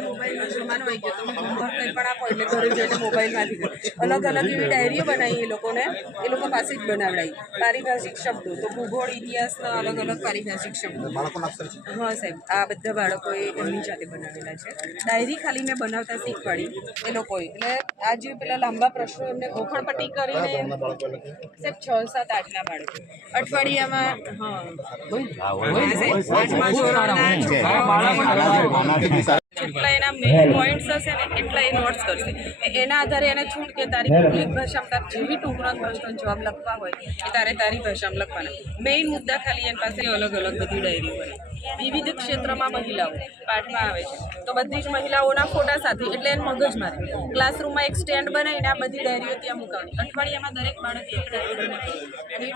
મોબાઈલનો જમાનો આવી ગયો, તમે હોમવર્ક કંઈ પણ આપો એટલે ઘરે જઈને મોબાઈલમાંથી અલગ અલગ એવી ડાયરીઓ બનાવી એ લોકો પાસે જ બનાવડાવી. પારિભાષિક શબ્દો તો ભૂગોળ ઇતિહાસના અલગ અલગ પારિભાષિક શબ્દો. હા સાહેબ, આ બધા બાળકોએ એમની જાતે બનાવેલા છે. ડાયરી ખાલી મેં બનાવતા શીખવાડી એ લોકોએ. એટલે આ જે પેલા લાંબા પ્રશ્નો એમને ગોખણપટ્ટી કરીને સાહેબ 6, 7, 8ના બાળકો અઠવાડિયામાં. જેટલા એના મેઇન પોઈન્ટ્સ હશે ને એટલા એ નોટ્સ કરશે. એના આધારે એને છૂટ કે તારી મૌલિક ભાષામાં તારે જેવી ટૂંકના પ્રશ્નો જવાબ લખવા હોય એ તારે તારી ભાષામાં લખવાના. મેઇન મુદ્દા ખાલી એની પાસે અલગ અલગ બધી ડાયરી હોય. વિવિધ ક્ષેત્રમાં મહિલાઓ પાઠમાં આવે છે તો બધી જ મહિલાઓના ફોટા સાથે એટલે એને મગજમાં ક્લાસરૂમમાં એક સ્ટેન્ડ બનાવીને આ બધી ડાયરીઓ ત્યાં મુકાવવાની. અઠવાડિયામાં દરેક બાળકે એક ડાયરી બનાવી અને એ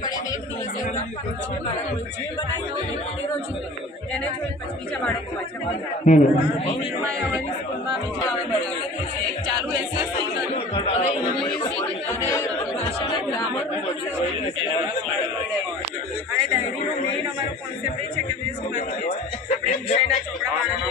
ડાયરી એક દિવસ એવું લખવાનું છે બાળકો જે બનાવ્યું એને જોઈ પછી બીજા બાળકો પાછા ઇવનિંગમાં અમારી સ્કૂલમાં બીજું આવે બનાવે એક ચાલુ એક્સરસાઇઝ કર્યું. હવે ઇંગ્લિશ અને ભાષાના ગ્રામર અને ડાયરીનો મેઇન અમારો કોન્સેપ્ટ એ છે કે વેસ્ટમાંથી આપણે વિષયના ચોપડા બાળકો